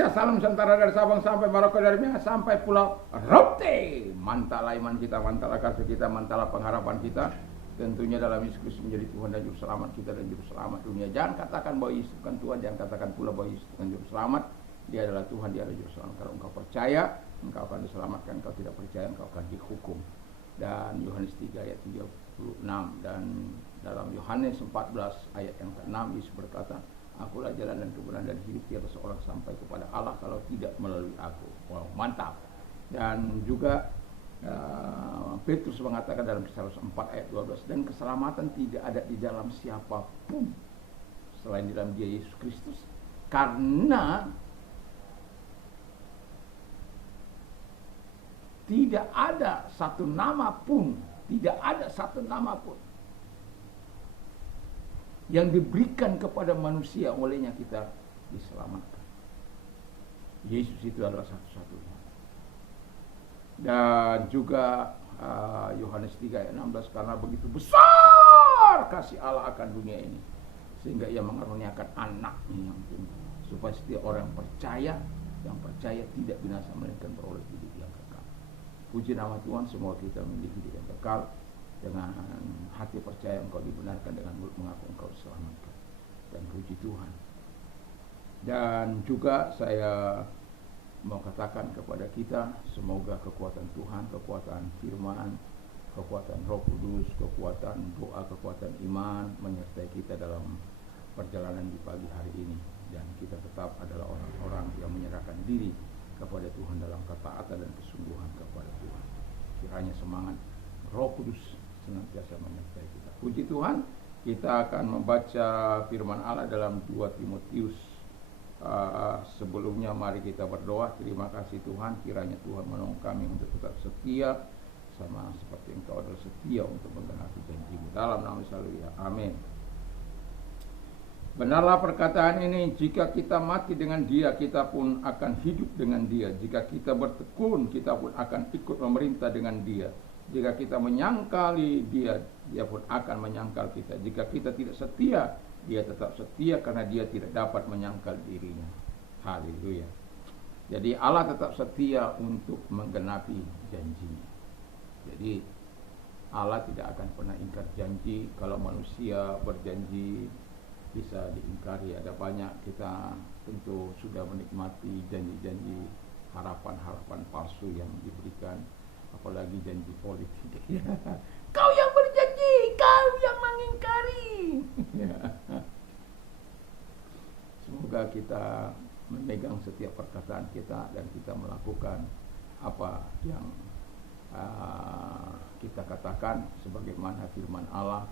Indonesia, salam Nusantara dari Sabang sampai Merauke, dari Minang sampai Pulau Rote. Mantala iman kita, mantala kasih kita, mantala pengharapan kita. Tentunya dalam Yesus Kristus menjadi Tuhan dan Juru Selamat kita dan Juru Selamat dunia. Jangan katakan bahwa Yesus bukan Tuhan, jangan katakan pula bahwa Yesus bukan Juru Selamat. Dia adalah Tuhan, dia adalah Juru Selamat. Kalau engkau percaya, engkau akan diselamatkan. Engkau tidak percaya, engkau akan dihukum. Dan Yohanes 3 ayat 36, dan dalam Yohanes 14 ayat yang ke-6 Yesus berkata, akulah jalan dan kebenaran dan hidup, tiada seorang sampai kepada Allah kalau tidak melalui aku. Wow, mantap. Dan juga Petrus mengatakan dalam Kisah 4 ayat 12, dan keselamatan tidak ada di dalam siapapun selain di dalam Dia Yesus Kristus, karena tidak ada satu nama pun yang diberikan kepada manusia olehnya kita diselamatkan. Yesus itu adalah satu-satunya. Dan juga Yohanes 3 ayat 16, karena begitu besar kasih Allah akan dunia ini, sehingga Ia mengaruniakan anaknya yang tunggal, supaya setiap orang yang percaya tidak binasa, melainkan beroleh hidup yang kekal. Puji nama Tuhan, semoga kita memiliki hidup yang kekal. Dengan hati percaya engkau dibenarkan, dengan mulut mengaku engkau diselamatkan. Dan puji Tuhan. Dan juga saya mau katakan kepada kita, semoga kekuatan Tuhan, kekuatan firman, kekuatan Roh Kudus, kekuatan doa, kekuatan iman menyertai kita dalam perjalanan di pagi hari ini. Dan kita tetap adalah orang-orang yang menyerahkan diri kepada Tuhan dalam ketaatan dan kesungguhan kepada Tuhan. Kiranya semangat Roh Kudus senantiasa menyertai kita. Puji Tuhan, kita akan membaca firman Allah dalam 2 Timotius. Sebelumnya mari kita berdoa. Terima kasih Tuhan, kiranya Tuhan menolong kami untuk tetap setia, sama seperti Engkau adalah setia untuk menggenapi janji-Mu. Dalam nama Yesus, haleluya, amin. Benarlah perkataan ini, jika kita mati dengan Dia, kita pun akan hidup dengan Dia. Jika kita bertekun, kita pun akan ikut memerintah dengan Dia. Jika kita menyangkali Dia, Dia pun akan menyangkal kita. Jika kita tidak setia, Dia tetap setia, karena Dia tidak dapat menyangkal dirinya. Haleluya. Jadi Allah tetap setia untuk menggenapi janjinya. Jadi Allah tidak akan pernah ingkar janji. Kalau manusia berjanji bisa diingkari. Ada banyak kita tentu sudah menikmati janji-janji, harapan-harapan palsu yang diberikan, apalagi janji politik. Kau yang berjanji, kau yang mengingkari. Semoga kita memegang setiap perkataan kita dan kita melakukan apa yang kita katakan sebagaimana firman Allah.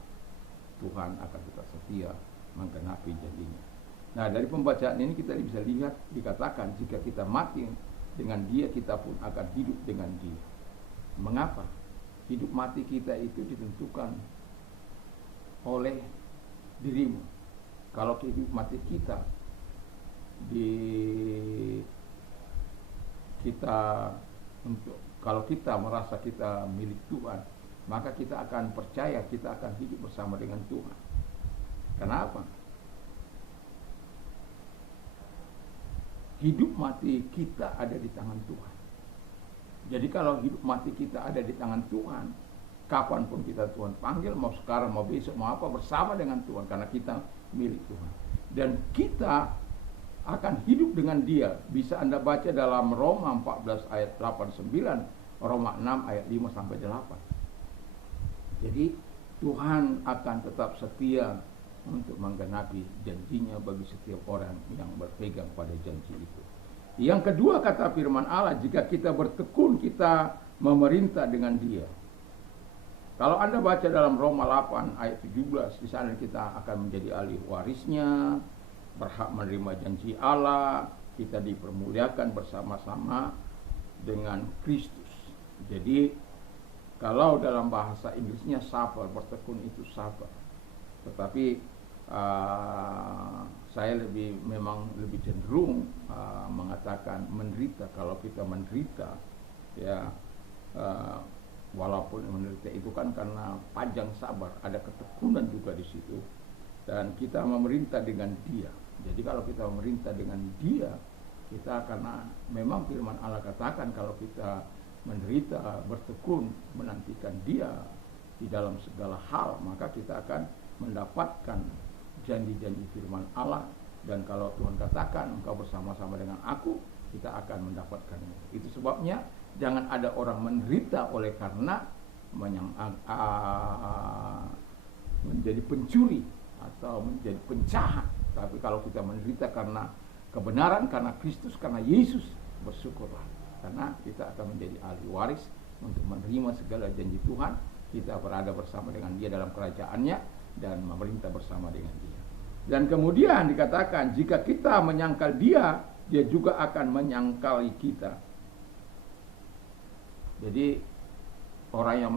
Tuhan akan tetap setia menggenapi janjinya. Nah, dari pembacaan ini kita bisa lihat, dikatakan jika kita mati dengan Dia, kita pun akan hidup dengan Dia. Mengapa? Hidup mati kita itu ditentukan oleh dirimu. Kalau hidup mati kita kalau kita merasa kita milik Tuhan, maka kita akan percaya kita akan hidup bersama dengan Tuhan. Kenapa? Hidup mati kita ada di tangan Tuhan. Jadi kalau hidup mati kita ada di tangan Tuhan, kapanpun kita Tuhan panggil, mau sekarang, mau besok, mau apa, bersama dengan Tuhan, karena kita milik Tuhan. Dan kita akan hidup dengan Dia. Bisa Anda baca dalam Roma 14 ayat 8-9, Roma 6 ayat 5-8. Jadi Tuhan akan tetap setia untuk menggenapi janjinya bagi setiap orang yang berpegang pada janji itu. Yang kedua, kata firman Allah, jika kita bertekun, kita memerintah dengan Dia. Kalau Anda baca dalam Roma 8 ayat 17, di sana kita akan menjadi ahli warisnya, berhak menerima janji Allah, kita dipermuliakan bersama-sama dengan Kristus. Jadi kalau dalam bahasa Inggrisnya sabar, bertekun itu sabar. Tetapi saya memang lebih cenderung mengatakan menderita. Kalau kita menderita, ya walaupun menderita itu kan karena panjang sabar, ada ketekunan juga di situ. Dan kita memerintah dengan Dia. Jadi kalau kita memerintah dengan Dia, Kita karena memang firman Allah katakan kalau kita menderita, bertekun, menantikan Dia di dalam segala hal, maka kita akan mendapatkan janji-janji firman Allah. Dan kalau Tuhan katakan engkau bersama-sama dengan aku, kita akan mendapatkannya. Itu sebabnya jangan ada orang menderita oleh karena menjadi pencuri atau menjadi penjahat. Tapi kalau kita menderita karena kebenaran, karena Kristus, karena Yesus, bersyukurlah. Karena kita akan menjadi ahli waris untuk menerima segala janji Tuhan. Kita berada bersama dengan Dia dalam kerajaannya dan memerintah bersama dengan Dia. Dan kemudian dikatakan jika kita menyangkal Dia, Dia juga akan menyangkali kita. Jadi orang yang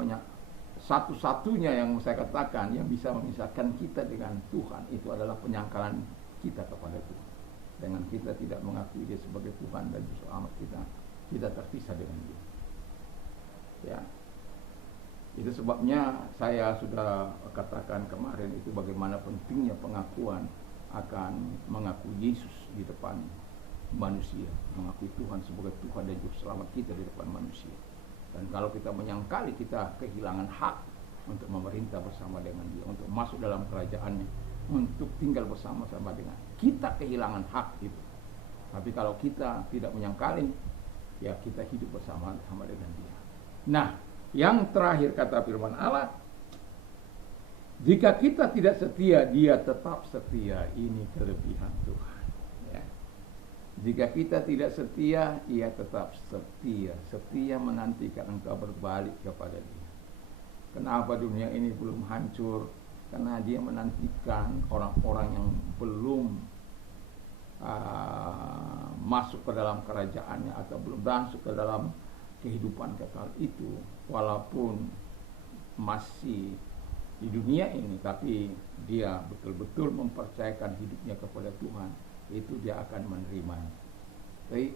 satu-satunya yang saya katakan yang bisa memisahkan kita dengan Tuhan itu adalah penyangkalan kita kepada Tuhan. Dengan kita tidak mengakui Dia sebagai Tuhan dan Juru Selamat kita terpisah dengan Dia. Ya. Itu sebabnya saya sudah katakan kemarin itu bagaimana pentingnya pengakuan akan mengakui Yesus di depan manusia, mengakui Tuhan sebagai Tuhan dan Juru Selamat kita di depan manusia. Dan kalau kita menyangkali, kita kehilangan hak untuk memerintah bersama dengan Dia, untuk masuk dalam kerajaannya, untuk tinggal bersama-sama dengan kita, kehilangan hak itu. Tapi kalau kita tidak menyangkali, ya kita hidup bersama-sama dengan Dia. Nah, yang terakhir kata firman Allah, jika kita tidak setia, Dia tetap setia. Ini kelebihan Tuhan. Ya. Jika kita tidak setia, Ia tetap setia. Setia menantikan engkau berbalik kepada Dia. Kenapa dunia ini belum hancur? Karena Dia menantikan orang-orang yang belum masuk ke dalam kerajaannya atau belum masuk ke dalam kehidupan kekal itu, walaupun masih di dunia ini, tapi dia betul-betul mempercayakan hidupnya kepada Tuhan, itu dia akan menerimanya. Tapi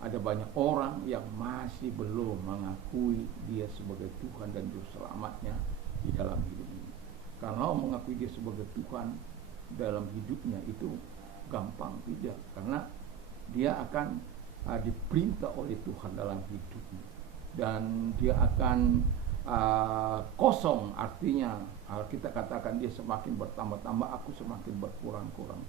ada banyak orang yang masih belum mengakui Dia sebagai Tuhan dan Juru Selamatnya di dalam hidup ini. Kalau mengakui Dia sebagai Tuhan dalam hidupnya itu gampang, tidak, karena dia akan diperintah oleh Tuhan dalam hidupnya, dan dia akan kosong. Artinya kita katakan dia semakin bertambah-tambah, aku semakin berkurang-kurang.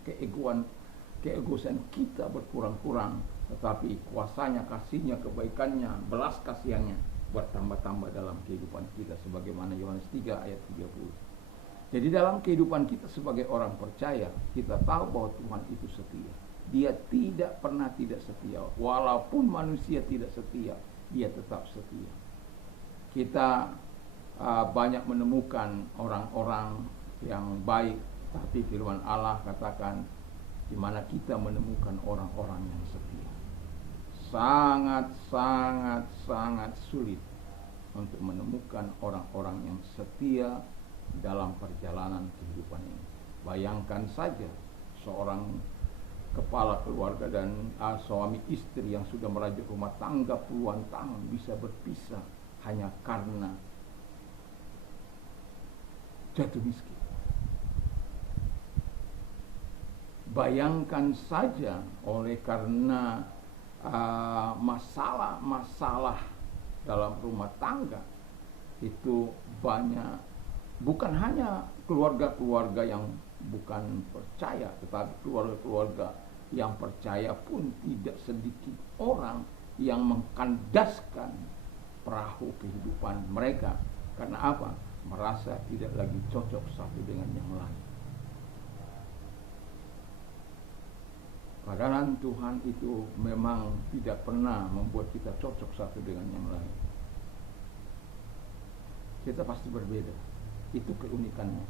Keegoisan kita berkurang-kurang, tetapi kuasanya, kasihnya, kebaikannya, belas kasihannya bertambah-tambah dalam kehidupan kita, sebagaimana Yohanes 3 ayat 30. Jadi dalam kehidupan kita sebagai orang percaya, kita tahu bahwa Tuhan itu setia. Dia tidak pernah tidak setia. Walaupun manusia tidak setia, Dia tetap setia. Kita banyak menemukan orang-orang yang baik, tapi firman Allah katakan di mana kita menemukan orang-orang yang setia. Sangat sulit untuk menemukan orang-orang yang setia dalam perjalanan kehidupan ini. Bayangkan saja seorang kepala keluarga dan suami istri yang sudah merajut rumah tangga puluhan tahun bisa berpisah hanya karena jatuh miskin. Bayangkan saja oleh karena masalah-masalah dalam rumah tangga itu banyak. Bukan hanya keluarga-keluarga yang bukan percaya, tetapi keluarga-keluarga yang percaya pun tidak sedikit orang yang mengkandaskan perahu kehidupan mereka. Karena apa? Merasa tidak lagi cocok satu dengan yang lain. Padahal Tuhan itu memang tidak pernah membuat kita cocok satu dengan yang lain. Kita pasti berbeda. Itu keunikannya.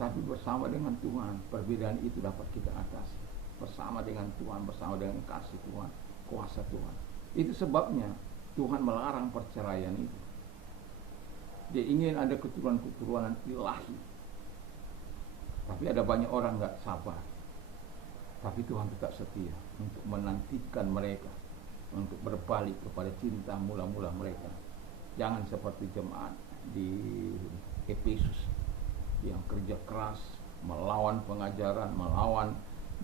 Tapi bersama dengan Tuhan, perbedaan itu dapat kita atasi. Bersama dengan Tuhan, bersama dengan kasih Tuhan, kuasa Tuhan. Itu sebabnya Tuhan melarang perceraian itu. Dia ingin ada keturunan-keturunan ilahi. Tapi ada banyak orang gak sabar. Tapi Tuhan tetap setia untuk menantikan mereka, untuk berbalik kepada cinta mula-mula mereka. Jangan seperti jemaat di Efesus yang kerja keras, melawan pengajaran, melawan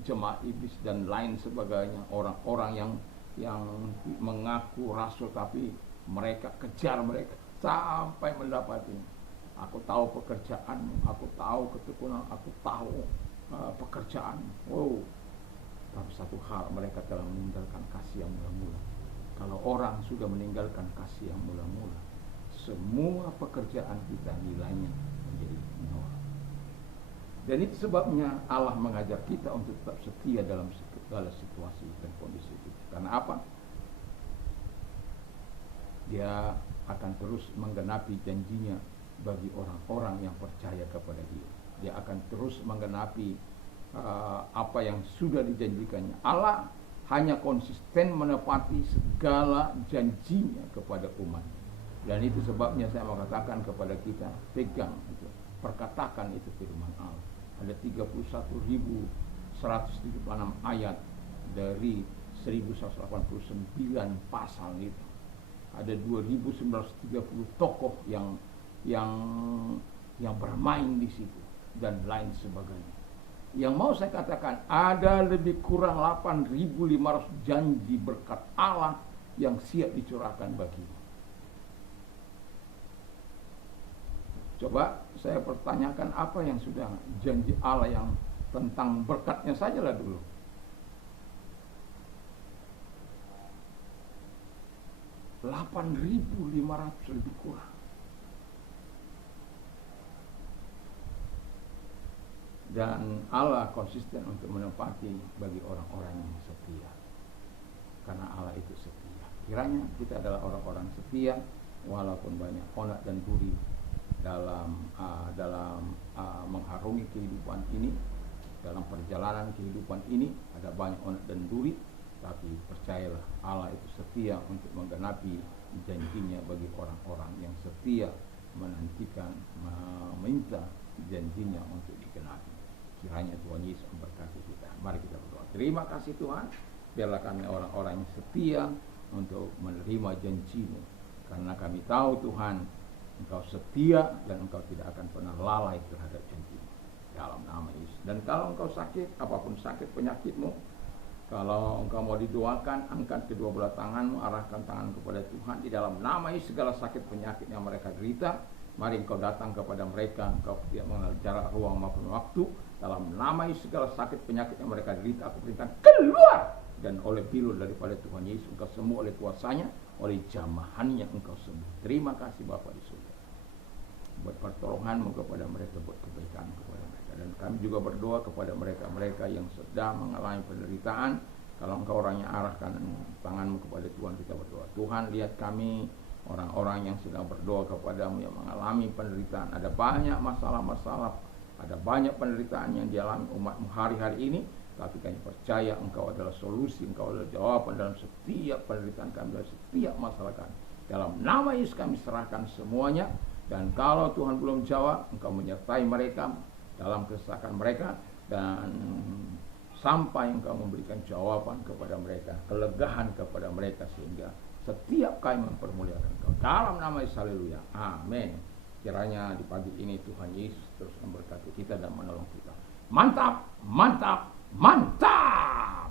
jemaat iblis dan lain sebagainya, orang-orang yang mengaku rasul tapi mereka kejar mereka sampai mendapatinya. Aku tahu pekerjaanmu, aku tahu ketekunan, aku tahu pekerjaanmu. Wow. Tapi satu hal, mereka telah meninggalkan kasih yang mula-mula. Kalau orang sudah meninggalkan kasih yang mula-mula, semua pekerjaan kita nilainya menjadi nol. Dan itu sebabnya Allah mengajar kita untuk tetap setia dalam segala situasi dan kondisi kita. Karena apa? Dia akan terus menggenapi janjinya bagi orang-orang yang percaya kepada Dia. Dia akan terus menggenapi apa yang sudah dijanjikannya. Allah hanya konsisten menepati segala janjinya kepada umat. Dan itu sebabnya saya mau katakan kepada kita, pegang itu, perkatakan itu firman Allah. Ada 31.176 ayat dari 1189 pasal itu. Ada 2.930 tokoh yang bermain di situ dan lain sebagainya. Yang mau saya katakan, ada lebih kurang 8.500 janji berkat Allah yang siap dicurahkan bagimu. Coba saya pertanyakan, apa yang sudah janji Allah yang tentang berkatnya sajalah dulu. $8.500 lebih kurang. Dan Allah konsisten untuk menepati bagi orang-orang yang setia. Karena Allah itu setia. Kiranya kita adalah orang-orang setia walaupun banyak onak dan duri dalam mengharungi kehidupan ini, dalam perjalanan kehidupan ini ada banyak onak dan duri, tapi percayalah Allah itu setia untuk menggenapi janjinya bagi orang-orang yang setia menantikan, meminta janjinya untuk digenapi. Kiranya Tuhan Yesus memberkati kita. Mari kita berdoa. Terima kasih Tuhan, biarlah kami orang-orang yang setia untuk menerima janji-Mu, karena kami tahu Tuhan, Engkau setia dan Engkau tidak akan pernah lalai terhadap janji-Mu. Dalam nama Yesus. Dan kalau engkau sakit, apapun sakit penyakitmu, kalau engkau mau didoakan, angkat kedua belah tanganmu, arahkan tangan kepada Tuhan. Di dalam nama Yesus, segala sakit penyakit yang mereka derita, mari engkau datang kepada mereka. Engkau tidak mengenal jarak, ruang maupun waktu. Dalam nama Yesus, segala sakit penyakit yang mereka derita, aku perintahkan keluar. Dan oleh pilur daripada Tuhan Yesus, engkau sembuh oleh kuasanya, oleh jamahannya engkau sembuh. Terima kasih Bapa di surga, buat pertolongan-Mu kepada mereka, buat kebaikan kepada mereka. Dan kami juga berdoa kepada mereka-mereka yang sedang mengalami penderitaan. Kalau engkau orangnya, arahkan tangan-Mu kepada Tuhan. Kita berdoa, Tuhan lihat kami, orang-orang yang sedang berdoa kepada-Mu, yang mengalami penderitaan. Ada banyak masalah-masalah, ada banyak penderitaan yang dialami umat-Mu hari-hari ini. Tapi kami percaya Engkau adalah solusi, Engkau adalah jawaban dalam setiap penderitaan kami, dalam setiap masalah kami. Dalam nama Yesus kami serahkan semuanya. Dan kalau Tuhan belum jawab, Engkau menyertai mereka dalam kesesakan mereka, dan sampai Engkau memberikan jawaban kepada mereka, kelegaan kepada mereka, sehingga setiap kami mempermuliakan Engkau. Dalam nama Yesus, haleluya, amin. Kiranya di pagi ini Tuhan Yesus terus memberkati kita dan menolong kita. Mantap, mantap, mantap.